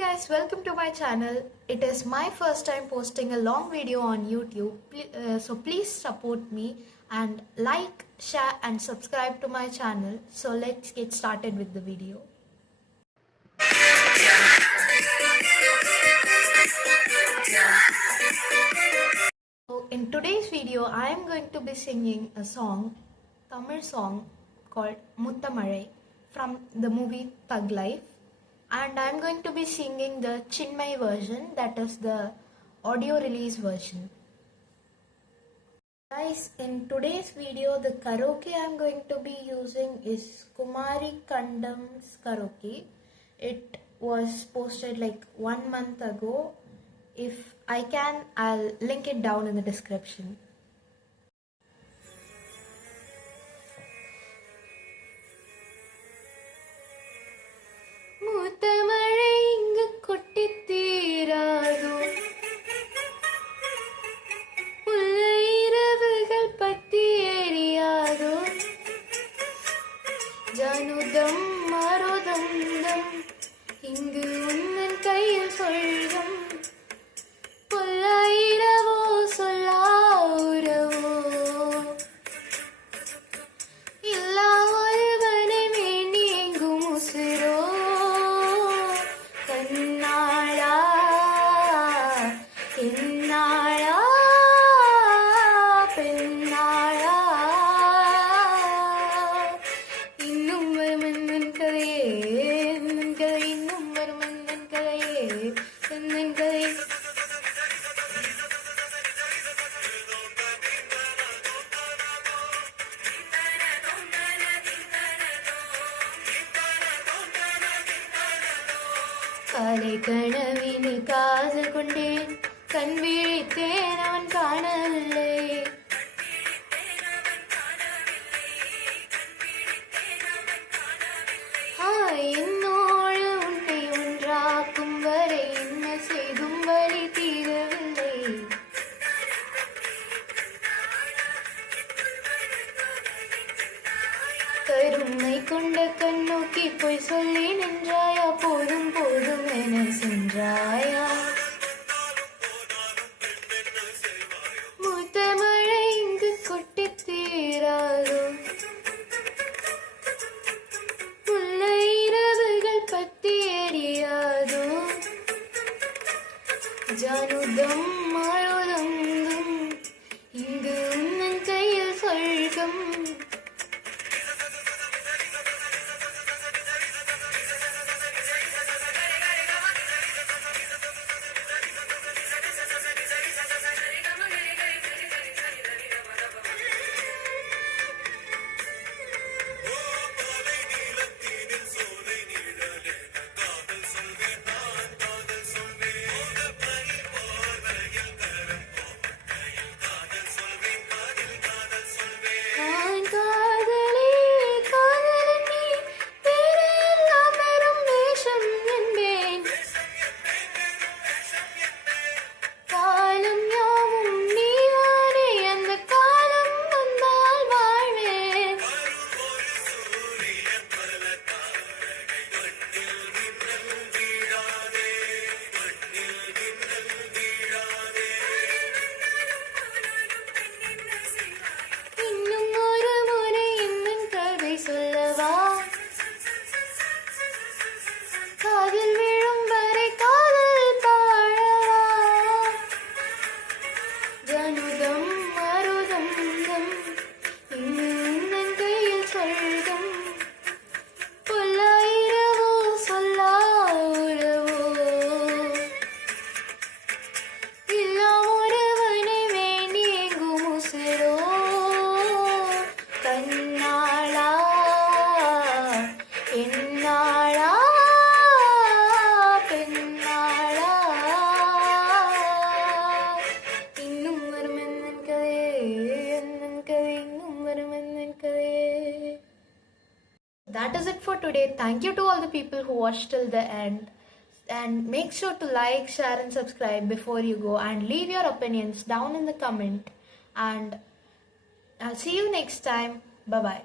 guys, welcome to my channel. It is my first time posting a long video on YouTube, so please support me and like, share and subscribe to my channel. So let's get started with the video. So in today's video, I am going to be singing a song, Tamil song called Muthamalai from the movie Thug Life. And I'm going to be singing the Chinmay version, that is the audio release version. Guys, in today's video, the karaoke I'm going to be using is Kumari Kandam's karaoke. It was posted like 1 month ago. If I can, I'll link it down in the description. Muthamalai ingu kotti theerado Mullai iravugal patti eriyado Janudam marudandam ingu unnan kaiyil solvam Pullai iravo solla uravo illa oruvane vendi engum usiro காலை கனவினில் காதல் கொண்டேன் கண் விழித்தேன் அவன் காணவில்லை என்னோடு உன்னை ஒன்றாக்கும் வரை என்ன செய்தும் வழி தீரவில்லை கருணை கொண்ட கண்ணோக்கி போய் சொல்லி நின்றாயா போதும் போதும் என சென்றாயா முத்தமழை இங்கு கொட்டி தீராதோ முல்லை இரவுகள் பத்தி எரியாதோ ஜானுதம் மாழுதங்கும் இங்கு உன்னன் கையில் சொல்கம் That is it for today. Thank you to all the people who watched till the end. And make sure to like, share and subscribe before you go. And leave your opinions down in the comment. And I'll see you next time. Bye-bye.